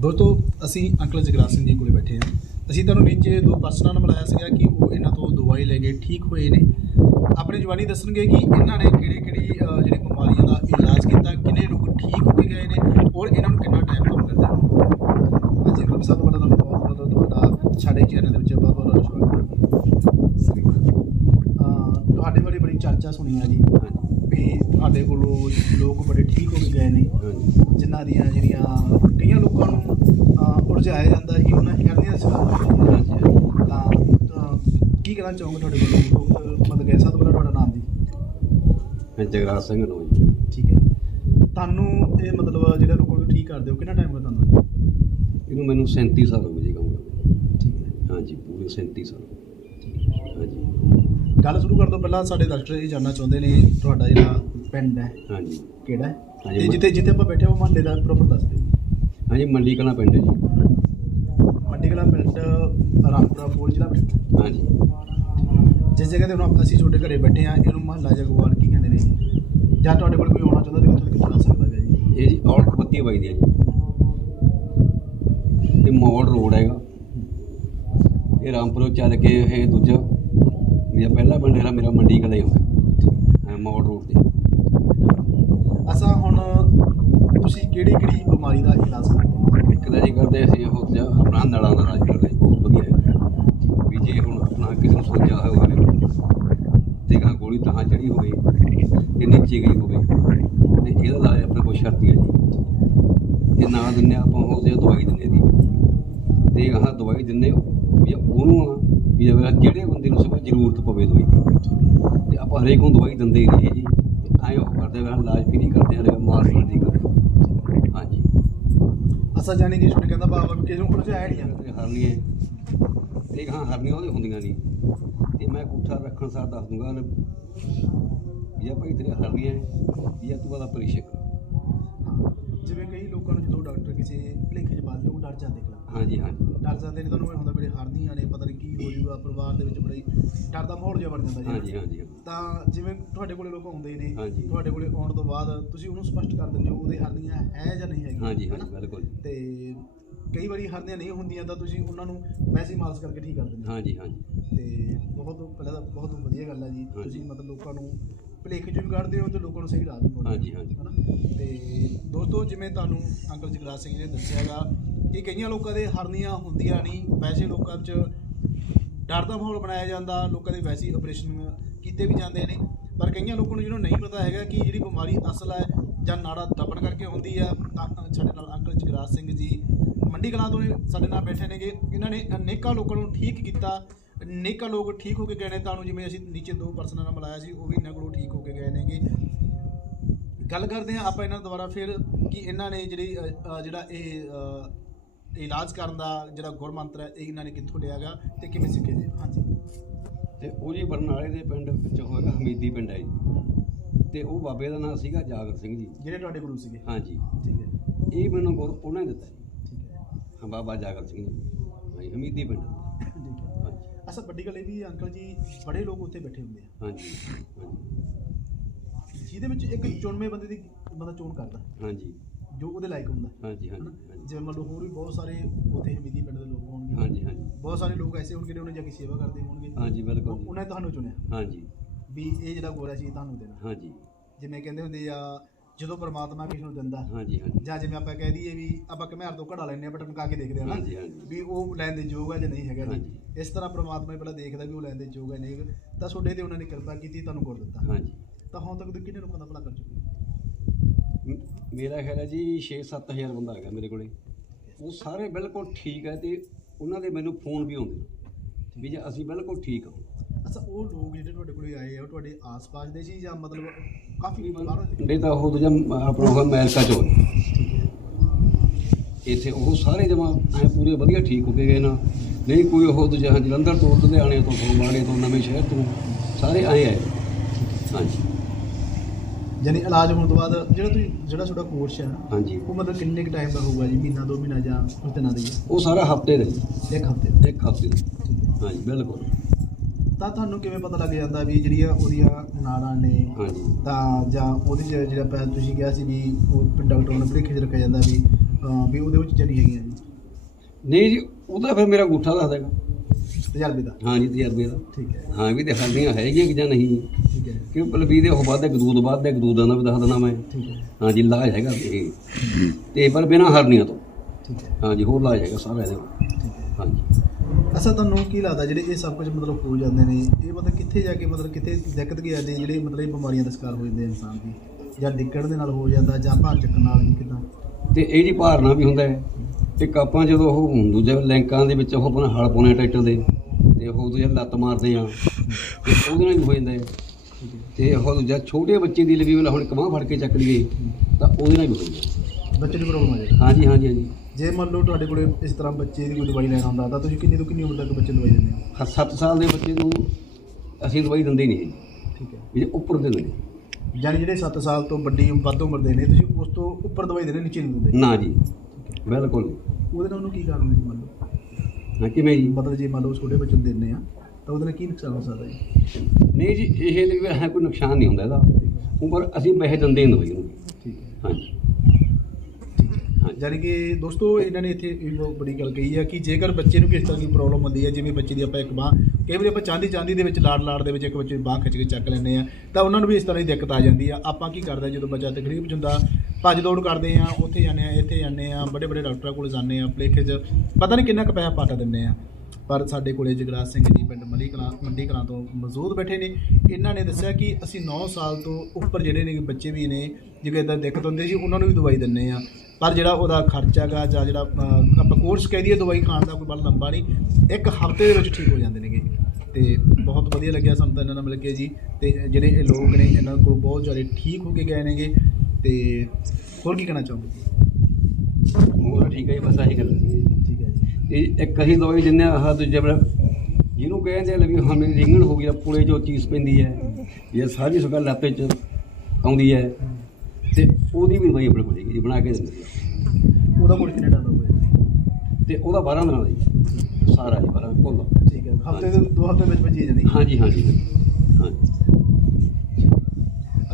ਦੋਸਤੋ ਅਸੀਂ ਅੰਕਲ ਜਗਰਾਜ ਸਿੰਘ ਜੀ ਕੋਲੇ ਬੈਠੇ ਹਾਂ। ਅਸੀਂ ਤੁਹਾਨੂੰ ਨੀਚੇ ਦੋ ਪਰਸਨਾਂ ਨਾਲ ਮਿਲਾਇਆ ਸੀਗਾ ਕਿ ਉਹ ਇਹਨਾਂ ਤੋਂ ਦਵਾਈ ਲੈ ਕੇ ਠੀਕ ਹੋਏ ਨੇ। ਆਪਣੇ ਜਵਾਨੀ ਦੱਸਣਗੇ ਕਿ ਇਹਨਾਂ ਨੇ ਕਿਹੜੇ ਕਿਹੜੀ ਅਹ, ਜਿਹੜੀ ਬਿਮਾਰੀਆਂ ਦਾ ਇਲਾਜ ਕੀਤਾ ਕਿੰਨੇ ਲੋਕ ਠੀਕ ਹੋ ਕੇ ਗਏ ਨੇ ਔਰ ਇਹਨਾਂ ਨੂੰ ਕਿੰਨਾ ਟਾਈਮ ਕੰਮ ਕਰਦੇ ਨੇ। ਅੱਜ ਅੰਕਲ ਸਾਹਿਬ ਤੁਹਾਡਾ ਬਹੁਤ ਬਹੁਤ ਤੁਹਾਡਾ ਸਾਡੇ ਚੈਨਲ ਦੇ ਵਿੱਚ ਬਹੁਤ ਬਹੁਤ ਸਵਾਗਤ ਹੈ। ਅਹ, ਤੁਹਾਡੇ ਬਾਰੇ ਬੜੀ ਚਰਚਾ ਸੁਣੀ ਆ ਜੀ। ਵੀ ਤੁਹਾਡੇ ਕੋਲੋਂ ਲੋਕ ਬੜੇ ਠੀਕ ਹੋ ਕੇ ਗਏ ਨੇ। ਜਿਨ੍ਹਾਂ ਦੀਆਂ ਜਿਹੜੀਆਂ ਕਈਆਂ ਲੋਕਾਂ ਨੂੰ ਉਲਝਾਇਆ ਜਾਂਦਾ ਕਿ ਉਹਨਾਂ ਜਾਂਦੇ ਨੇ। ਤਾਂ ਤਾਂ ਕੀ ਕਹਿਣਾ ਚਾਹੋਗੇ ਤੁਹਾਡੇ ਕੋਲ? ਲੋਕ ਮਤਲਬ ਤੋਂ ਪਹਿਲਾਂ ਤੁਹਾਡਾ ਨਾਮ ਜੀ? ਮੈਂ ਜਗਰਾਜ ਸਿੰਘ ਨੂੰ ਜੀ। ਠੀਕ ਹੈ। ਤੁਹਾਨੂੰ ਇਹ ਮਤਲਬ ਜਿਹੜਾ ਲੋਕਾਂ ਨੂੰ ਠੀਕ ਕਰਦੇ ਹੋ ਕਿੰਨਾ ਟਾਈਮ ਹੋ ਗਿਆ ਤੁਹਾਨੂੰ? ਇਹਨੂੰ ਮੈਨੂੰ 37 ਸਾਲ ਹੋ ਗਏ ਜੀ ਕੰਮ ਕਰਦੇ ਠੀਕ ਹੈ। ਹਾਂਜੀ ਪੂਰੇ 37 ਸਾਲ। ਹਾਂਜੀ। ਗੱਲ ਸ਼ੁਰੂ ਕਰਨ ਤੋਂ ਪਹਿਲਾਂ ਸਾਡੇ ਡਾਕਟਰ ਇਹ ਜਾਨਣਾ ਚਾਹੁੰਦੇ ਨੇ ਤੁਹਾਡਾ ਜਿਹੜਾ ਪਿੰਡ ਹੈ ਹਾਂਜੀ। ਕਿਹੜਾ ਹੈ? ਹਾਂਜੀ, ਤੇ ਮੈਂ- ਜਿੱਥੇ ਜਿੱਥੇ ਆਪਾਂ ਬੈਠੇ ਹਾਂ ਉਹ ਮਹੱਲੇ ਦਾ ਪ੍ਰੋਪਰ ਦੱਸ ਦਿਓ। ਹਾਂਜੀ ਮੰਡੀ ਕਲਾਂ ਪਿੰਡ ਹੈ ਜੀ। ਮੰਡੀ ਕਲਾ ਪਿੰਡ ਰਾਮਪੁਰਾ ਫੂਲ ਜ਼ਿਲ੍ਹਾ ਬਠਿੰਡਾ ਹਾਂਜੀ। ਜਿਸ ਜਗ੍ਹਾ ਤੇ ਹੁਣ ਆਪਾਂ- ਅਸੀਂ ਤੁਹਾਡੇ ਘਰੇ ਬੈਠੇ ਆ ਇਹਨੂੰ ਮਹੱਲਾ ਜਗਵਾਲ ਕੀ ਕਹਿੰਦੇ ਨੇ? ਜਾਂ ਤੁਹਾਡੇ ਕੋਲ ਕੋਈ ਆਉਣਾ ਚਾਹੁੰਦਾ ਤਾਂ ਕਿੱਥੋਂ ਕਿੱਥੋਂ ਆ ਸਕਦਾ ਹੈ ਜੀ? ਇਹ ਜੀ ਔਲਖ ਬੱਤੀ ਵਜਦੀ ਹੈ ਜੀ। ਇਹ ਮੋੜ ਰੋਡ ਹੈਗਾ। ਇਹ ਰਾਮਪੁਰੋਂ ਚੱਲ ਕੇ ਇਹ ਦੂਜਾ ਮੇਰਾ ਪਹਿਲਾ ਪਿੰਡ ਜਿਹੜਾ ਮੇਰਾ ਮੰਡੀ ਕਲਾਂ ਹੀ ਆਉਂਦਾ ਹਾਂ, ਮੋੜ ਰੋਡ ਤੇ। ਅਸਾਂ ਹੁਣ ਤੁਸੀਂ ਕਿਹੜੀ ਕਿਹੜੀ ਬਿਮਾਰੀ ਦਾ ਇਲਾਜ ਕਰਦੇ ਹੋ? ਇੱਕ ਤਾਂ ਜੀ ਕਰਦੇ ਅਸੀਂ ਉਹ ਜਾਂ ਆਪਣਾ ਨਲਾਂ ਦਾ ਇਲਾਜ ਕਰਦੇ ਬਹੁਤ ਵਧੀਆ ਹੈ। ਵੀ ਜੇ ਹੁਣ ਆਪਣਾ ਕਿਸੇ ਨੂੰ ਸੋਚਿਆ ਹੋਵੇ ਤੇ ਗਾ ਗੋਲੀ ਤਾਂ ਚੜੀ ਹੋਵੇ ਤੇ ਨੀਚੇ ਗਈ ਹੋਵੇ ਤੇ ਇਹਦਾ ਇਲਾਜ ਆਪਣੇ ਕੋਲ ਸ਼ਰਤੀ ਹੈ ਜੀ। ਇਹ ਨਾ ਦਿੰਨੇ ਆਪਾਂ ਉਹਦੇ ਦਵਾਈ ਦਿੰਨੇ ਦੀ। ਤੇ ਆਹ ਦਵਾਈ ਦਿੰਨੇ ਵੀ ਉਹਨੂੰ ਆ ਵੀ ਜਿਹੜੇ ਬੰਦੇ ਨੂੰ ਸਭ ਜ਼ਰੂਰਤ ਪਵੇ ਦਵਾਈ ਦੀ। ਤੇ ਆਪਾਂ ਹਰੇਕ ਨੂੰ ਦਵਾਈ ਦਿੰਦੇ ਹੀ ਨਹੀਂ ਜੀ। ਐਂ ਉਹ ਕਰਦੇ ਵੇ ਇਲਾਜ ਵੀ ਨਹੀਂ ਕਰਦੇ ਹਰੇ ਮਾਰ ਨਹੀਂ ਕਰਦੇ। ਹਾਂਜੀ। ਅਸਾਂ ਜਾਣੀ ਕਿ ਤੁਹਾਡੇ ਕਹਿੰਦਾ ਬਾਬਾ ਵੀ ਕਿਸੇ ਨੂੰ ਉਲਝਾਇਆ ਨਹੀਂ ਜਾਂਦਾ ਤੇ ਹਰਨੀਆਂ ਤੇ ਹਾਂ। ਹਰਨੀਆਂ ਉਹਦੇ ਹੁੰਦੀਆਂ ਨਹੀਂ। ਤੇ ਮੈਂ ਅੰਗੂਠਾ ਰੱਖਣ ਸਾਰ ਦੱਸ ਦੂੰਗਾ ਆ ਭਾਈ ਤੇਰੇ ਹਰਨੀਆਂ ਆ ਤੂੰ ਉਹਦਾ ਪਰੀਸ਼ਕ ਜਿਵੇਂ ਕਈ ਲੋਕਾਂ ਨੂੰ ਜਦੋਂ ਡਾਕਟਰ ਕਿਸੇ ਭਲੇਖੇ 'ਚ ਬਾਲ ਲੋਕ ਡਰ ਜਾਂਦੇ ਕਲਾ ਹਾਂਜੀ ਹਾਂਜੀ। ਡਰ ਜਾਂਦੇ ਨੇ ਤੁਹਾਨੂੰ ਇਹ ਹੁੰਦਾ ਮੇਰੇ ਹਰਨੀਆਂ ਨੇ ਪਤਾ ਨਹੀਂ ਕੀ ਹੋ ਜਾਊਗਾ ਪਰਿਵਾਰ ਦੇ ਵਿੱਚ ਬੜੀ ਡਰ ਦਾ ਮਾਹੌਲ ਜਿਹਾ ਬਣ ਜਾਂਦਾ ਜੀ। ਹਾਂਜੀ ਹਾਂਜੀ ਤਾਂ ਜਿਵੇਂ ਤੁਹਾਡੇ ਕੋਲੇ ਲੋਕ ਆਉਂਦੇ ਨੇ ਹਾਂਜੀ। ਤੁਹਾਡੇ ਕੋਲੇ ਆਉਣ ਤੋਂ ਬਾਅਦ ਤੁਸੀਂ ਉਹਨੂੰ ਸਪਸ਼ਟ ਕਰ ਦਿੰਦੇ ਹੋ ਉਹਦੇ ਹਰਨੀਆਂ ਹੈ ਜਾਂ ਨਹੀਂ ਹੈਗੀਆਂ ਹਾਂਜੀ? ਹਾਂਜੀ ਬਿਲਕੁਲ। ਤੇ ਕਈ ਵਾਰੀ ਹਰਨੀਆਂ ਨਹੀਂ ਹੁੰਦੀਆਂ ਤਾਂ ਤੁਸੀਂ ਉਹਨਾਂ ਨੂੰ ਵੈਸੇ ਹੀ ਮਾਲਸ਼ ਕਰਕੇ ਠੀਕ ਕਰ ਦਿੰਦੇ ਹੋ। ਹਾਂਜੀ ਹਾਂਜੀ। ਤੇ ਬਹੁਤ ਪਹਿਲਾਂ ਤਾਂ ਬਹੁਤ ਵਧੀਆ ਗੱਲ ਹੈ ਜੀ। ਤੁਸੀਂ ਮਤਲਬ ਲੋਕਾਂ ਨੂੰ ਭਲੇਖੇ ਚ ਵੀ ਕੱਢਦੇ ਹੋ ਤੇ ਲੋਕਾਂ ਨੂੰ ਸਹੀ ਰਾਹ ਵੀ ਪਾਉਂਦੇ ਹੋ। ਹਾਂਜੀ ਹਾਂਜੀ। ਹਨਾ? ਤੇ ਦੋਸਤੋ ਜਿਵੇਂ ਤੁਹਾਨੂੰ ਅੰਕਲ ਜਗਰਾਜ ਸਿੰਘ ਜੀ ਨੇ ਦੱਸਿਆਗਾ ਕਿ ਕਈਆਂ ਲੋਕਾਂ ਦੇ ਹਰਨੀਆਂ ਹੁੰਦੀਆਂ ਨਹੀਂ ਵੈਸੇ ਲੋਕਾਂ 'ਚ ਡਰ ਦਾ ਮਾਹੌਲ ਬਣਾਇਆ ਜਾਂਦਾ ਲੋਕਾਂ ਦੇ ਵੈਸੇ ਆਪਰੇਸ਼ਨ ਕੀਤੇ ਵੀ ਜਾਂਦੇ ਨੇ। ਪਰ ਕਈਆਂ ਲੋਕਾਂ ਨੂੰ ਜਿਹਨੂੰ ਨਹੀਂ ਪਤਾ ਹੈਗਾ ਕਿ ਜਿਹੜੀ ਬਿਮਾਰੀ ਅਸਲ ਹੈ ਜਾਂ ਨਾੜਾ ਦਬਣ ਕਰਕੇ ਹੁੰਦੀ ਆ ਤਾਂ ਸਾਡੇ ਨਾਲ ਅੰਕਲ ਜਗਰਾਜ ਸਿੰਘ ਜੀ ਮੰਡੀ ਕਲਾਂ ਤੋਂ ਸਾਡੇ ਨਾਲ ਬੈਠੇ ਨੇਗੇ। ਇਹਨਾਂ ਨੇ ਅਨੇਕਾਂ ਲੋਕਾਂ ਨੂੰ ਠੀਕ ਕੀਤਾ। ਅਨੇਕਾਂ ਲੋਕ ਠੀਕ ਹੋ ਕੇ ਗਏ ਨੇ ਤੁਹਾਨੂੰ ਜਿਵੇਂ ਅਸੀਂ ਨੀਚੇ ਦੋ ਪਰਸਨਾਂ ਨਾਲ ਮਿਲਾਇਆ ਸੀ ਉਹ ਵੀ ਇਹਨਾਂ ਕੋਲੋਂ ਠੀਕ ਹੋ ਕੇ ਗਏ ਨੇਗੇ। ਗੱਲ ਕਰਦੇ ਹਾਂ ਆਪਾਂ ਇਹਨਾਂ ਦੁਆਰਾ ਫਿਰ ਕਿ ਇਹਨਾਂ ਨੇ ਜਿਹੜੀ ਜਿਹੜਾ ਇਹ ਇਲਾਜ ਕਰਨ ਦਾ ਜਿਹੜਾ ਗੁਰ ਮੰਤਰ ਹੈ ਇਹ ਇਹਨਾਂ ਨੇ ਕਿੱਥੋਂ ਲਿਆਗਾ ਤੇ ਕਿਵੇਂ ਸਿੱਖੇ ਨੇ ਹਾਂਜੀ। ਤੇ ਉਹ ਜੀ ਬਰਨਾਲੇ ਦੇ ਪਿੰਡ ਵਿੱਚ ਹੋਏਗਾ ਹਮੀਦੀ ਪਿੰਡ ਹੈ ਜੀ। ਤੇ ਉਹ ਬਾਬੇ ਦਾ ਨਾਮ ਸੀਗਾ ਜਾਗਰ ਸਿੰਘ ਜੀ। ਜਿਹੜੇ ਤੁਹਾਡੇ ਗੁਰੂ ਸੀਗੇ? ਹਾਂਜੀ। ਠੀਕ ਹੈ। ਇਹ ਮੈਨੂੰ ਗੁਰ ਉਹਨੇ ਦਿੱਤਾ ਜੀ। ਠੀਕ ਹੈ। ਹਾਂ ਬਾਬਾ ਜਾਗਰ ਸਿੰਘ ਜੀ। ਹਮੀਦੀ ਪਿੰਡ। ਠੀਕ ਹੈ ਹਾਂਜੀ ਅਸਾ ਵੱਡੀ ਗੱਲ ਇਹ ਵੀ ਅੰਕਲ ਜੀ ਬੜੇ ਲੋਕ ਉੱਥੇ ਬੈਠੇ ਹੁੰਦੇ ਆ। ਹਾਂਜੀ ਜਿਹਦੇ ਵਿੱਚ ਇੱਕ ਚੁਣਵੇਂ ਬੰਦੇ ਦੀ ਬੰਦਾ ਚੋਣ ਕਰਦਾ। ਹਾਂਜੀ। ਜੋ ਉਹਦੇ ਲਾਇਕ ਹੁੰਦਾ। ਹਾਂਜੀ ਹਨਾ? ਹਾਂਜੀ। ਜਿਵੇਂ ਮੰਨ ਲਓ ਹੋਰ ਵੀ ਬਹੁਤ ਸਾਰੇ ਉੱਥੇ ਹਮੀਦੀ ਪਿੰਡ ਦੇ ਲੋਕ ਹੋਣਗੇ। ਹਾਂਜੀ ਹਾਂਜੀ। ਬਹੁਤ ਸਾਰੇ ਲੋਕ ਐਸੇ ਹੋਣਗੇ ਜਿਹੜੇ ਉਹਨਾਂ ਜਾ ਕੇ ਸੇਵਾ ਕਰਦੇ ਹੋਣਗੇ। ਹਾਂਜੀ ਬਿਲਕੁਲ ਜੀ। ਉਹਨਾਂ ਨੇ ਤੁਹਾਨੂੰ ਚੁਣਿਆ। ਹਾਂਜੀ। ਵੀ ਇਹ ਜਿਹੜਾ ਗੋਰਾ ਸੀ ਤੁਹਾਨੂੰ ਦੇਣਾ। ਹਾਂਜੀ। ਜਿਵੇਂ ਕਹਿੰਦੇ ਹੁੰਦੇ ਆ ਜਦੋਂ ਪ੍ਰਮਾਤਮਾ ਕਿਸੇ ਨੂੰ ਦਿੰਦਾ ਹਾਂਜੀ ਹਾਂਜੀ। ਜਾਂ ਜਿਵੇਂ ਆਪਾਂ ਕਹਿ ਦਈਏ ਵੀ ਆਪਾਂ ਘਮਿਆਰ ਤੋਂ ਘੜਾ ਲੈਂਦੇ ਆ ਬਟਨ ਕਾ ਕੇ ਦੇਖਦੇ ਆ ਨਾ ਹਾਂਜੀ ਹਾਂਜੀ। ਵੀ ਉਹ ਲੈਣ ਦੇ ਯੋਗ ਹੈ ਜਾਂ ਨਹੀਂ ਹੈਗਾ ਜੀ ਹਾਂਜੀ। ਇਸ ਤਰ੍ਹਾਂ ਪ੍ਰਮਾਤਮਾ ਹੀ ਪਹਿਲਾਂ ਦੇਖਦਾ ਵੀ ਉਹ ਲੈਣ ਦੇ ਯੋਗ ਹੈ ਨਹੀਂ। ਤਾਂ ਤੁਹਾਡੇ ਤੇ ਉਹਨਾਂ ਨੇ ਕਿਰਪਾ ਕੀਤੀ ਤੁਹਾਨੂੰ ਗੁਰ ਦਿੱਤਾ। ਹਾਂਜੀ। ਤਾਂ ਹੁਣ ਤੱਕ ਤੁਸੀਂ ਕਿੰਨੇ ਲੋਕਾਂ ਦਾ ਭਲਾ ਕਰ ਚੁੱਕੇ ਮੇਰਾ ਖਿਆਲ ਹੈ ਜੀ 6-7000 ਬੰਦਾ ਹੈਗਾ ਮੇਰੇ ਕੋਲੇ। ਉਹ ਸਾਰੇ ਬਿਲਕੁਲ ਠੀਕ ਹੈ ਤੇ ਉਹਨਾਂ ਦੇ ਮੈਨੂੰ ਫੋਨ ਵੀ ਆਉਂਦੇ ਵੀ ਜੇ ਅਸੀਂ ਬਿਲਕੁਲ ਠੀਕ ਹਾਂ ਅੱਛਾ ਉਹ ਲੋਕ ਜਿਹੜੇ ਤੁਹਾਡੇ ਕੋਲੇ ਆਏ ਆ ਉਹ ਤੁਹਾਡੇ ਆਸ-ਪਾਸ ਦੇ ਸੀ ਜਾਂ ਮਤਲਬ ਕਾਫੀ ਬਾਹਰੋਂ ਦੇ? ਨਹੀਂ ਤਾਂ ਉਹ ਦੂਜਾ ਆਪਣਾ ਉਹ ਅਮਰੀਕਾ ਚੋਂ। ਇੱਥੇ ਉਹ ਸਾਰੇ ਜਮਾ ਐ ਪੂਰੇ ਵਧੀਆ ਠੀਕ ਹੋ ਕੇ ਗਏ ਨਾ। ਨਹੀਂ ਕੋਈ ਉਹ ਦੂਜਾ ਜਲੰਧਰ ਤੋਂ ਲੁਧਿਆਣੇ ਤੋਂ ਫਗਵਾੜੇ ਤੋਂ ਨਵੇਂ ਸ਼ਹਿਰ ਤੋਂ ਸਾਰੇ ਆਏ ਆਏ ਹਾਂਜੀ। ਯਾਨੀ ਇਲਾਜ ਹੋਣ ਤੋਂ ਬਾਅਦ ਜਿਹੜਾ ਤੁਸੀਂ ਜਿਹੜਾ ਤੁਹਾਡਾ ਕੋਰਸ ਹੈ ਹਾਂਜੀ। ਉਹ ਮਤਲਬ ਕਿੰਨੇ ਕੁ ਟਾਈਮ ਦਾ ਹੋਊਗਾ ਜੀ? ਮਹੀਨਾ ਦੋ ਮਹੀਨਾ ਜਾਂ ਉਸ ਦਿਨਾਂ ਦਾ ਹੀ ਉਹ ਸਾਰਾ ਹਫ਼ਤੇ ਦੇ? ਇੱਕ ਹਫ਼ਤੇ ਇੱਕ ਹਫ਼ਤੇ ਹਾਂਜੀ ਬਿਲਕੁਲ। ਤਾਂ ਤੁਹਾਨੂੰ ਕਿਵੇਂ ਪਤਾ ਲੱਗ ਜਾਂਦਾ ਵੀ ਜਿਹੜੀਆਂ ਉਹਦੀਆਂ ਨਾੜਾਂ ਨੇ ਹਾਂਜੀ। ਤਾਂ ਜਾਂ ਉਹਦੇ 'ਚ ਜਿਹੜਾ ਪਹਿਲਾਂ ਤੁਸੀਂ ਕਿਹਾ ਸੀ ਵੀ ਉਹ ਡਾਕਟਰ ਨੇ ਭਲੇਖੇ 'ਚ ਰੱਖਿਆ ਜਾਂਦਾ ਵੀ ਅਹ ਵੀ ਉਹਦੇ ਵਿੱਚ ਚੀਜ਼ਾਂ ਨਹੀਂ ਹੈਗੀਆਂ ਜੀ ਨਹੀਂ ਜੀ ਉਹ ਤਾਂ ਫਿਰ ਮੇਰਾ ਅੰਗੂਠਾ ਦੱਸ ਦੇਗਾ ਤਜਰਬੇ ਦਾ। ਹਾਂ ਜੀ ਤਜਰਬੇ ਦਾ। ਠੀਕ ਹੈ। ਹਾਂ ਵੀ ਹਰਦੀਆਂ ਹੈਗੀਆਂ ਕਿ ਜਾਂ ਨਹੀਂ। ਠੀਕ ਹੈ। ਕਿ ਬਲਵੀ ਦੇ ਉਹ ਵੱਧ ਹੈ ਗਦੂਦ ਵੱਧ ਹੈ ਗਦੂਦਾਂ ਦਾ ਵੀ ਦੱਸ ਦੇਣਾ ਮੈਂ। ਠੀਕ ਹੈ। ਹਾਂ ਜੀ ਇਲਾਜ ਹੈਗਾ ਇਹ। ਤੇ ਪਰ ਬਿਨਾਂ ਹਰਨੀਆਂ ਤੋਂ। ਠੀਕ ਹੈ। ਹਾਂ ਜੀ ਹੋਰ ਇਲਾਜ ਹੈਗਾ ਸਾਰਾ ਇਹਦੇ ਕੋਲ। ਅਸਾ ਤੁਹਾਨੂੰ ਕੀ ਲੱਗਦਾ ਜਿਹੜੇ ਇਹ ਸਭ ਕੁਝ ਮਤਲਬ ਹੋ ਜਾਂਦੇ ਨੇ ਇਹ ਮਤਲਬ ਕਿੱਥੇ ਜਾ ਕੇ ਮਤਲਬ ਕਿੱਥੇ ਦਿੱਕਤ ਆਉਂਦੀ ਹੈ ਜਿਹੜੇ ਮਤਲਬ ਇਹ ਬਿਮਾਰੀਆਂ ਦਾ ਸ਼ਿਕਾਰ ਹੋ ਜਾਂਦੇ ਇਨਸਾਨ ਦੀ? ਜਾਂ ਡਿੱਗਣ ਦੇ ਨਾਲ ਹੋ ਜਾਂਦਾ ਜਾਂ ਭਾਰ ਚੱਕਣ ਨਾਲ ਵੀ ਕਿਦਾਂ? ਤੇ ਇਹ ਜੀ ਭਾਰਨਾ ਵੀ ਹੁੰਦਾ ਹੈ। ਇੱਕ ਆਪਾਂ ਜਦੋਂ ਉਹ ਦੂਜੇ ਲਿੰਕਾਂ ਦੇ ਵਿੱਚ ਉਹ ਆਪਣਾ ਹਲ ਪਾਉਣੇ ਟਰੈਕਟਰ ਦੇ ਤੇ ਉਹ ਦੂਜਾ ਲੱਤ ਮਾਰਦੇ ਆ ਤੇ ਉਹਦੇ ਨਾਲ ਵੀ ਹੋ ਜਾਂਦਾ ਹੈ। ਤੇ ਉਹ ਦੂਜਾ ਛੋਟੇ ਬੱਚੇ ਦੀ ਲਵੀ ਵਾਲਾ ਹੁਣ ਕਮਾਂ ਫੜ ਕੇ ਚੱਕ ਲਈਏ ਤਾਂ ਉਹਦੇ ਨਾਲ ਵੀ ਹੋ ਜਾਂਦਾ ਬੱਚੇ ਨੂੰ ਪ੍ਰੋਬਲਮ ਆ ਜਾਏ ਹਾਂਜੀ ਹਾਂਜੀ ਹਾਂਜੀ। ਜੇ ਮੰਨ ਲਓ ਤੁਹਾਡੇ ਕੋਲੇ ਇਸ ਤਰ੍ਹਾਂ ਬੱਚੇ ਦੀ ਕੋਈ ਦਵਾਈ ਲੈਣਾ ਹੁੰਦਾ ਤਾਂ ਤੁਸੀਂ ਕਿੰਨੀ ਤੋਂ ਕਿੰਨੀ ਉਮਰ ਤੱਕ ਬੱਚੇ ਨੂੰ ਦਵਾਈ ਦਿੰਦੇ ਹੋ? 7 ਸਾਲ ਦੇ ਬੱਚੇ ਨੂੰ ਅਸੀਂ ਦਵਾਈ ਦਿੰਦੇ ਹੀ ਨਹੀਂ ਠੀਕ ਹੈ। ਵੀ ਉੱਪਰ ਦੇ ਦਿੰਦੇ ਯਾਨੀ ਜਿਹੜੇ 7 ਸਾਲ ਤੋਂ ਵੱਡੀ ਵੱਧ ਉਮਰ ਦੇ ਨੇ ਤੁਸੀਂ ਉਸ ਤੋਂ ਉੱਪਰ ਦਵਾਈ ਦੇਣੇ ਨੀਚੇ ਨਹੀਂ ਦਿੰਦੇ? ਨਾ ਜੀ ਬਿਲਕੁਲ ਨਹੀਂ। ਉਹਦੇ ਨਾਲ ਉਹਨੂੰ ਕੀ ਕਾਰਨ ਹੈ ਜੀ ਮੰਨ ਲਓ? ਹਾਂ ਕਿਵੇਂ ਜੀ? ਮਤਲਬ ਜੇ ਮੰਨ ਲਓ ਛੋਟੇ ਬੱਚੇ ਨੂੰ ਦਿੰਦੇ ਆ ਤਾਂ ਉਹਦੇ ਨਾਲ ਕੀ ਨੁਕਸਾਨ ਹੋ ਸਕਦਾ ਜੀ? ਨਹੀਂ ਜੀ ਇਹ ਲਈ ਹੈ ਕੋਈ ਨੁਕਸਾਨ ਨਹੀਂ ਹੁੰਦਾ ਇਹਦਾ। ਉਮਰ ਅਸੀਂ ਪੈਸੇ ਦਿੰਦੇ ਹੀ ਦਵਾਈ ਨੂੰ। ਹੈ ਠੀਕ ਕਿ ਦੋਸਤੋ, ਇਹਨਾਂ ਨੇ ਇੱਥੇ ਇਹ ਬਹੁਤ ਬੜੀ ਗੱਲ ਕਹੀ ਹੈ ਕਿ ਜੇਕਰ ਬੱਚੇ ਨੂੰ ਕਿਸ ਤਰ੍ਹਾਂ ਦੀ ਪ੍ਰੋਬਲਮ ਹੁੰਦੀ ਹੈ, ਜਿਵੇਂ ਬੱਚੇ ਦੀ ਆਪਾਂ ਇੱਕ ਬਾਹ, ਕਈ ਵਾਰੀ ਆਪਾਂ ਚਾਂਦੀ ਚਾਂਦੀ ਦੇ ਵਿੱਚ ਲਾੜ ਲਾੜ ਦੇ ਵਿੱਚ ਇੱਕ ਬੱਚੇ ਦੀ ਬਾਹ ਖਿੱਚ ਕੇ ਚੱਕ ਲੈਂਦੇ ਆ, ਤਾਂ ਉਹਨਾਂ ਨੂੰ ਵੀ ਇਸ ਤਰ੍ਹਾਂ ਦੀ ਦਿੱਕਤ ਆ ਜਾਂਦੀ ਆ। ਆਪਾਂ ਕੀ ਕਰਦੇ ਜਦੋਂ ਬੱਚਾ ਤਕਰੀਬ 'ਚ ਹੁੰਦਾ, ਭੱਜ ਦੌੜ ਕਰਦੇ ਆ, ਉੱਥੇ ਜਾਂਦੇ ਆ, ਇੱਥੇ ਜਾਂਦੇ ਆ ਬੜੇ ਬੜੇ ਡਾਕਟਰਾਂ ਕੋਲ ਜਾਂਦੇ ਆ ਪਲੇਖੇ 'ਚ, ਪਤਾ ਨਹੀਂ ਕਿੰਨਾ ਕੁ ਪੈਸਾ ਪਾਟਾ ਦਿੰਦੇ ਆ। ਪਰ ਸਾਡੇ ਕੋਲੇ ਜਗਰਾਜ ਸਿੰਘ ਜੀ ਪਿੰਡ ਮੰਡੀ ਕਲਾਂ ਮੰਡੀ ਕਲਾਂ ਤੋਂ ਮੌਜੂਦ ਬੈਠੇ ਨੇ। ਇਹਨਾਂ ਨੇ ਦੱਸਿਆ ਕਿ ਅਸੀਂ 9 ਸਾਲ ਤੋਂ ਉੱਪਰ ਜਿਹੜੇ ਨੇ ਬੱਚੇ ਵੀ ਨੇ ਜਿਹੜੇ ਇਦਾਂ ਦਿੱਕਤ ਹੁੰਦੀ ਸੀ, ਉਹਨਾਂ ਨੂੰ ਵੀ ਦਵਾਈ ਦਿੰਨੇ ਆ। ਪਰ ਜਿਹੜਾ ਉਹਦਾ ਖਰਚਾ ਗਾ ਜਾਂ ਜਿਹੜਾ ਆਪਾਂ ਕੋਰਸ ਕਹਿ ਦਈਏ ਦਵਾਈ ਖਾਣ ਦਾ ਕੋਈ ਬੜਾ ਲੰਬਾ ਨਹੀਂ। ਇੱਕ ਹਫ਼ਤੇ ਦੇ ਵਿੱਚ ਠੀਕ ਹੋ ਜਾਂਦੇ ਨੇਗੇ ਤੇ ਬਹੁਤ ਵਧੀਆ ਲੱਗਿਆ ਸਾਨੂੰ ਤਾਂ ਇਹਨਾਂ ਨਾਲ ਮਿਲ ਕੇ ਜੀ। ਤੇ ਜਿਹੜੇ ਇਹ ਲੋਕ ਨੇ ਇਹਨਾਂ ਕੋਲ ਬਹੁਤ ਜ਼ਿਆਦਾ ਠੀਕ ਹੋ ਕੇ ਗਏ ਨੇਗੇ। ਤੇ ਹੋਰ ਕੀ ਕਹਿਣਾ ਚਾਹੋਗੇ? ਹੋਰ ਠੀਕ ਹੈ ਬਸ ਆਹੀ ਗੱਲ ਠੀਕ ਹੈ ਜੀ। ਇਹ ਇੱਕ ਅਸੀਂ ਦਵਾਈ ਦਿੰਦੇ ਆ ਆਹ ਦੂਜੇ ਬੜਾ ਜਿਹਨੂੰ ਕਹਿੰਦੇ ਆ ਵੀ ਹਾਂ ਮੇਰੀ ਰਿੰਗਣ ਹੋ ਗਈ ਆ ਪੁਲੇ ਜੋ ਚੀਜ਼ ਪੈਂਦੀ ਹੈ ਇਹ ਸਾਰੀ ਸੁਗਾ ਲੱਤੇ ਚ ਆਉਂਦੀ ਹੈ। ਤੇ ਉਹਦੀ ਵੀ ਦਵਾਈ ਆਪਣੇ ਕੋਲ ਹੈਗੀ ਜੀ ਬਣਾ ਕੇ ਦਿੰਦੇ ਆ। ਉਹਦਾ ਕੋਲ ਕਿੰਨੇ ਟਾਈਮ ਹੋਇਆ ਤੇ ਉਹਦਾ 12 ਦਿਨਾਂ ਦਾ ਜੀ। ਸਾਰਾ ਜੀ 12 ਕੁੱਲ ਠੀਕ ਹੈ ਹਫ਼ਤੇ ਦੇ ਦੋ ਹਫ਼ਤੇ ਵਿੱਚ ਬਚੀ ਜਾਂਦੀ। ਹਾਂਜੀ ਹਾਂਜੀ। ਹਾਂਜੀ।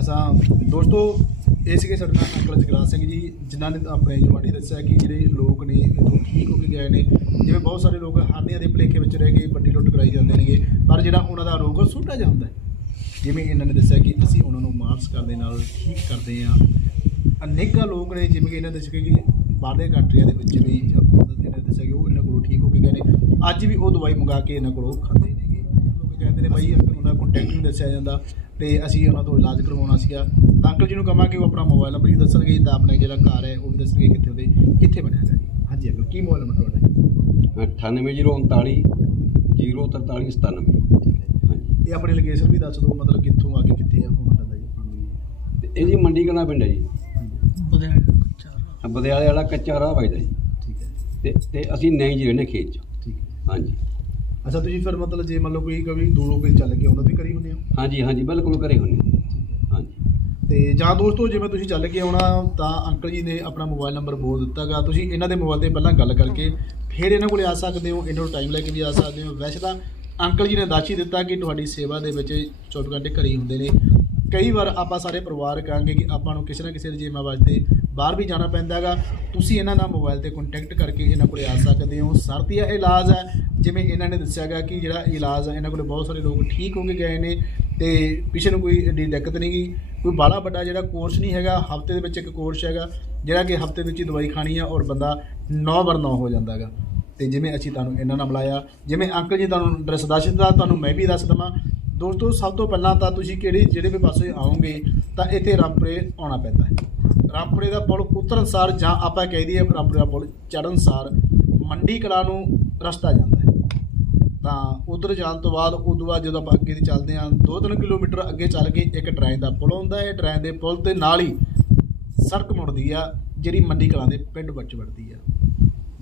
ਅਸਾਂ ਦੋਸਤੋ ਇਹ ਸੀਗੇ ਸਾਡੇ ਨਾਲ ਅੰਕਲ ਜਗਰਾਜ ਸਿੰਘ ਜੀ ਜਿਨ੍ਹਾਂ ਨੇ ਆਪਣੇ ਜਵਾਨੀ ਦੱਸਿਆ ਕਿ ਜਿਹੜੇ ਲੋਕ ਨੇ ਇਥੋਂ ਠੀਕ ਹੋ ਕੇ ਗਏ ਨੇ। ਜਿਵੇਂ ਬਹੁਤ ਸਾਰੇ ਲੋਕ ਹਾਰਨੀਆਂ ਦੇ ਭਲੇਖੇ ਵਿੱਚ ਰਹਿ ਕੇ ਵੱਡੀ ਲੁੱਟ ਕਰਾਈ ਜਾਂਦੇ ਨੇਗੇ। ਪਰ ਜਿਹੜਾ ਉਹਨਾਂ ਦਾ ਰੋਗ ਸੁੱਟਾ ਜਾਂਦਾ ਹੈ। ਜਿਵੇਂ ਇਹਨਾਂ ਨੇ ਦੱਸਿਆ ਕਿ ਅਸੀਂ ਉਹਨਾਂ ਨੂੰ ਮਾਰਸ ਕਰਦੇ ਨਾਲ ਠੀਕ ਕਰਦੇ ਹਾਂ। ਅਨੇਕਾਂ ਲੋਕ ਨੇ ਜਿਵੇਂ ਕਿ ਇਹਨਾਂ ਦੱਸਿਆ ਕਿ ਬਾਹਰਲੇ ਕੰਟਰੀਆਂ ਦੇ ਵਿੱਚ ਵੀ ਇਹਨਾਂ ਨੇ ਦੱਸਿਆ ਕਿ ਉਹ ਇਹਨਾਂ ਕੋਲੋਂ ਠੀਕ ਹੋ ਕੇ ਗਏ ਨੇ। ਅੱਜ ਵੀ ਉਹ ਦਵਾਈ ਮੰਗਾ ਕੇ ਇਹਨਾਂ ਕੋਲੋਂ ਖਾਂਦੇ ਨੇਗੇ ਲੋਕ ਕਹਿੰਦੇ ਨੇ ਬਾਈ ਅੰਕਲ ਉਹਨਾਂ ਕੰਟੈਕਟ ਨਹੀਂ ਦੱਸਿਆ ਜਾਂਦਾ ਤੇ ਅਸੀਂ ਉਹਨਾਂ ਤੋਂ ਇਲਾਜ ਕਰਵਾਉਣਾ ਸੀਗਾ। ਤਾਂ ਅੰਕਲ ਜੀ ਨੂੰ ਕਹਾਂਗੇ ਉਹ ਆਪਣਾ ਮੋਬਾਈਲ ਨੰਬਰ ਵੀ ਦੱਸਣਗੇ ਤਾਂ ਆਪਣੇ ਜਿਹੜਾ ਘਰ ਹੈ ਉਹ ਵੀ ਦੱਸਣਗੇ ਕਿੱਥੇ ਉਹਦੇ ਕਿੱਥੇ ਬਣਿਆ ਜੀ। ਹਾਂਜੀ ਅੰਕਲ ਕੀ ਮੋਬਾਈਲ ਨੰਬਰ ਤੁਹਾਡਾ ਜੀ? 98039 04397 ਠੀਕ ਹੈ ਹਾਂਜੀ। ਇਹ ਆਪਣੀ ਲੋਕੇਸ਼ਨ ਵੀ ਦੱਸ ਦਿਓ ਮਤਲਬ ਕਿੱਥੋਂ ਆ ਕੇ ਕਿੱਥੇ ਹੋਣਾ ਪੈਂਦਾ ਜੀ ਆਪਾਂ ਨੂੰ ਇਹ ਜੀ ਮੰਡੀ ਕਲਾਂ ਪਿੰਡ ਹੈ ਜੀ। ਬਦਿਆਲੇ ਵਾਲਾ ਕੱਚਾ ਰਾਹ ਵੱਜਦਾ ਜੀ। ਠੀਕ ਹੈ ਤੇ ਤੇ ਅਸੀਂ ਨਹੀਂ ਜੀ ਰਹਿੰਦੇ ਖੇਤ 'ਚ। ਠੀਕ ਹੈ। ਹਾਂਜੀ। ਅੱਛਾ ਤੁਸੀਂ ਫਿਰ ਮਤਲਬ ਜੇ ਮੰਨ ਲਓ ਕੋਈ ਕभी ਦੂਰੋਂ ਕੋਈ ਚੱਲ ਕੇ ਆਉਂਦਾ ਤੁਸੀਂ ਕਰੀ ਹੁੰਦੇ ਹੋ? ਹਾਂਜੀ ਹਾਂਜੀ ਬਿਲਕੁਲ ਘਰੇ ਹੁੰਦੇ ਹਾਂਜੀ। ਤੇ ਜਾਂ ਦੋਸਤੋ ਜਿਵੇਂ ਤੁਸੀਂ ਚੱਲ ਕੇ ਆਉਣਾ ਤਾਂ ਅੰਕਲ ਜੀ ਨੇ ਆਪਣਾ ਮੋਬਾਈਲ ਨੰਬਰ ਬੋਲ ਦਿੱਤਾਗਾ ਤੁਸੀਂ ਇਹਨਾਂ ਦੇ ਮੋਬਾਈਲ ਤੇ ਪਹਿਲਾਂ ਗੱਲ ਕਰਕੇ ਫਿਰ ਇਹਨਾਂ ਕੋਲੇ ਆ ਸਕਦੇ ਹੋ ਇਹਨਾਂ ਨੂੰ ਟਾਈਮ ਲੈ ਕੇ ਵੀ ਆ ਸਕਦੇ ਹੋ। ਵੈਸੇ ਤਾਂ ਅੰਕਲ ਜੀ ਨੇ ਦੱਸ ਹੀ ਦਿੱਤਾ ਕਿ ਤੁਹਾਡੀ ਸੇਵਾ ਦੇ ਵਿੱਚ 24 ਘੰਟੇ ਘਰੇ ਹੁੰਦੇ ਨੇ। ਕਈ ਵਾਰ ਆਪਾਂ ਸਾਰੇ ਪਰਿਵਾਰ ਕਹਾਂਗੇ ਕਿ ਆਪਾਂ ਨੂੰ ਕਿਸੇ ਨਾ ਕਿਸੇ ਰਜੀਮਾ ਵਾਸਤੇ ਬਾਹਰ ਵੀ ਜਾਣਾ ਪੈਂਦਾ ਹੈਗਾ। ਤੁਸੀਂ ਇਹਨਾਂ ਨਾਲ ਮੋਬਾਈਲ ਤੇ ਕੰਟੈਕਟ ਕਰਕੇ ਇਹਨਾਂ ਕੋਲੇ ਆ ਸਕਦੇ ਹੋ। ਸਰਤੀਆ ਇਲਾਜ ਹੈ, ਜਿਵੇਂ ਇਹਨਾਂ ਨੇ ਦੱਸਿਆਗਾ ਕਿ ਜਿਹੜਾ ਇਲਾਜ ਹੈ, ਇਹਨਾਂ ਕੋਲੇ ਬਹੁਤ ਸਾਰੇ ਲੋਕ ਠੀਕ ਹੋ ਕੇ ਗਏ ਨੇ ਤੇ ਪਿਛੇ ਨੂੰ ਕੋਈ ਐਡੀ ਦਿੱਕਤ ਨਹੀਂ ਗਈ। ਕੋਈ ਬਾਲਾ ਵੱਡਾ ਜਿਹੜਾ ਕੋਰਸ ਨਹੀਂ ਹੈਗਾ, ਹਫ਼ਤੇ ਦੇ ਵਿੱਚ ਇੱਕ ਕੋਰਸ ਹੈਗਾ, ਜਿਹੜਾ ਕਿ ਹਫ਼ਤੇ ਵਿੱਚ ਹੀ ਦਵਾਈ ਖਾਣੀ ਆ ਔਰ ਬੰਦਾ 9 ਬਰ 9 ਹੋ ਜਾਂਦਾ ਹੈਗਾ। ਤੇ ਜਿਵੇਂ ਅਸੀਂ ਤੁਹਾਨੂੰ ਇਹਨਾਂ ਨਾਲ ਮਿਲਾਇਆ, ਜਿਵੇਂ ਅੰਕਲ ਜੀ ਤੁਹਾਨੂੰ ਐਡਰੈਸ ਦੱਸ ਦਿੱਤਾ, ਤੁਹਾਨੂੰ ਮੈਂ ਵੀ ਦੱਸ ਦਵਾਂ। ਦੋਸਤੋ, ਸਭ ਤੋਂ ਪਹਿਲਾਂ ਤਾਂ ਤੁਸੀਂ ਕਿਹੜੇ ਜਿਹੜੇ ਵੀ ਪਾਸੇ ਆਓਗੇ, ਤਾਂ ਇੱਥੇ ਰਾਮਪੁਰੇ ਆਉਣਾ ਪੈਂਦਾ ਹੈ। ਰਾਮਪੁਰੇ ਦਾ ਪੁਲ ਉਤਰਨਸਾਰ ਜਾਂ ਆਪਾਂ ਕਹਿ ਦਈਏ ਰਾਮਪੁਰੇ ਦਾ ਪੁਲ ਚੜਨ ਸਾਰ ਮੰਡੀ ਕਲਾ ਨੂੰ ਰਸਤਾ ਜਾਂਦਾ ਹੈ। ਤਾਂ ਉਧਰ ਜਾਣ ਤੋਂ ਬਾਅਦ ਉਦੋਂ ਬਾਅਦ ਜਦੋਂ ਆਪਾਂ ਅੱਗੇ ਦੀ ਚੱਲਦੇ ਹਾਂ 2-3 ਕਿਲੋਮੀਟਰ ਅੱਗੇ ਚੱਲ ਕੇ ਇੱਕ ਟ੍ਰੇਨ ਦਾ ਪੁਲ ਆਉਂਦਾ ਹੈ। ਟ੍ਰੇਨ ਦੇ ਪੁਲ ਤੇ ਨਾਲ ਹੀ ਸੜਕ ਮੁੜਦੀ ਆ, ਜਿਹੜੀ ਮੰਡੀ ਕਲਾਂ ਦੇ ਪਿੰਡ ਵਿੱਚ ਵੜਦੀ ਆ।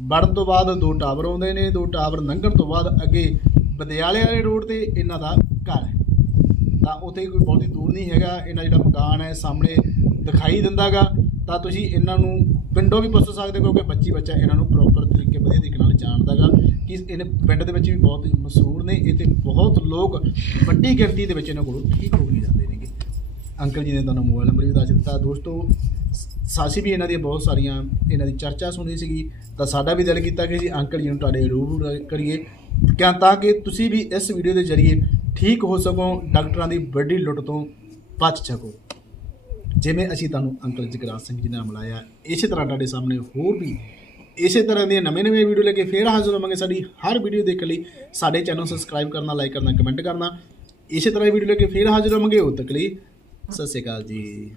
ਵੜਨ ਤੋਂ ਬਾਅਦ ਦੋ ਟਾਵਰ ਆਉਂਦੇ ਨੇ, ਦੋ ਟਾਵਰ ਲੰਘਣ ਤੋਂ ਬਾਅਦ ਅੱਗੇ ਬਦਿਆਲੇ ਵਾਲੇ ਰੋਡ ਤੇ ਇਹਨਾਂ ਦਾ ਘਰ ਹੈ। ਤਾਂ ਉੱਥੇ ਕੋਈ ਬਹੁਤੀ ਦੂਰ ਨਹੀਂ ਹੈਗਾ, ਇਹਨਾਂ ਜਿਹੜਾ ਮਕਾਨ ਹੈ ਸਾਹਮਣੇ ਦਿਖਾਈ ਦਿੰਦਾਗਾ। ਤਾਂ ਤੁਸੀਂ ਇਹਨਾਂ ਨੂੰ ਪਿੰਡੋਂ ਵੀ ਪੁੱਛ ਸਕਦੇ ਕਿਉਂਕਿ ਬੱਚੀ ਬੱਚਾ ਇਹਨਾਂ ਨੂੰ ਪ੍ਰੋਪਰ ਤਰੀਕੇ ਵਧੀਆ ਤਰੀਕੇ ਨਾਲ ਜਾਣਦਾਗਾ ਕਿ ਇਹਨੇ ਪਿੰਡ ਦੇ ਵਿੱਚ ਵੀ ਬਹੁਤ ਮਸ਼ਹੂਰ ਨੇ ਇੱਥੇ ਬਹੁਤ ਲੋਕ ਵੱਡੀ ਗਿਣਤੀ ਦੇ ਵਿੱਚ ਇਹਨਾਂ ਕੋਲੋਂ ਠੀਕ ਹੋ ਕੇ ਜਾਂਦੇ ਨੇਗੇ। ਅੰਕਲ ਜੀ ਨੇ ਤੁਹਾਨੂੰ ਮੋਬਾਈਲ ਨੰਬਰ ਵੀ ਦੱਸ ਦਿੱਤਾ। ਦੋਸਤੋ ਸਾਸੀ ਵੀ ਇਹਨਾਂ ਦੀਆਂ ਬਹੁਤ ਸਾਰੀਆਂ ਇਹਨਾਂ ਦੀ ਚਰਚਾ ਸੁਣੀ ਸੀਗੀ, ਤਾਂ ਸਾਡਾ ਵੀ ਦਿਲ ਕੀਤਾ ਕਿ ਜੀ ਅੰਕਲ ਜੀ ਨੂੰ ਤੁਹਾਡੇ ਰੂਬਰੂ ਕਰੀਏ। ਕਿਆ ਤਾਂ ਕਿ ਤੁਸੀਂ ਵੀ ਇਸ ਵੀਡੀਓ ਦੇ ਜ਼ਰੀਏ ਠੀਕ ਹੋ ਸਕੋ, ਡਾਕਟਰਾਂ ਦੀ ਵੱਡੀ ਲੁੱਟ ਤੋਂ ਬਚ ਸਕੋ। ਜਿਵੇਂ ਅਸੀਂ ਤੁਹਾਨੂੰ ਅੰਕਲ ਜਗਰਾਜ ਸਿੰਘ ਜੀ ਨਾਲ ਮਿਲਾਇਆ, ਇਸੇ ਤਰ੍ਹਾਂ ਤੁਹਾਡੇ ਸਾਹਮਣੇ ਹੋਰ ਵੀ ਇਸੇ ਤਰ੍ਹਾਂ ਦੀਆਂ ਨਵੇਂ-ਨਵੇਂ ਵੀਡੀਓ ਲੈ ਕੇ ਫੇਰ ਹਾਜ਼ਰ ਹੋਵਾਂਗੇ ਸਾਡੀ ਹਰ ਵੀਡੀਓ ਦੇਖਣ ਲਈ। ਸਾਡੇ ਚੈਨਲ ਸਬਸਕ੍ਰਾਈਬ ਕਰਨਾ ਲਾਈਕ ਕਰਨਾ ਕਮੈਂਟ ਕਰਨਾ, ਇਸੇ ਤਰ੍ਹਾਂ ਦੀ ਵੀਡੀਓ ਲੈ ਕੇ ਫੇਰ ਹਾਜ਼ਰ ਹੋਵਾਂਗੇ। ਉਦੋਂ ਤੱਕ ਲਈ ਸਤਿ ਸ਼੍ਰੀ ਅਕਾਲ ਜੀ।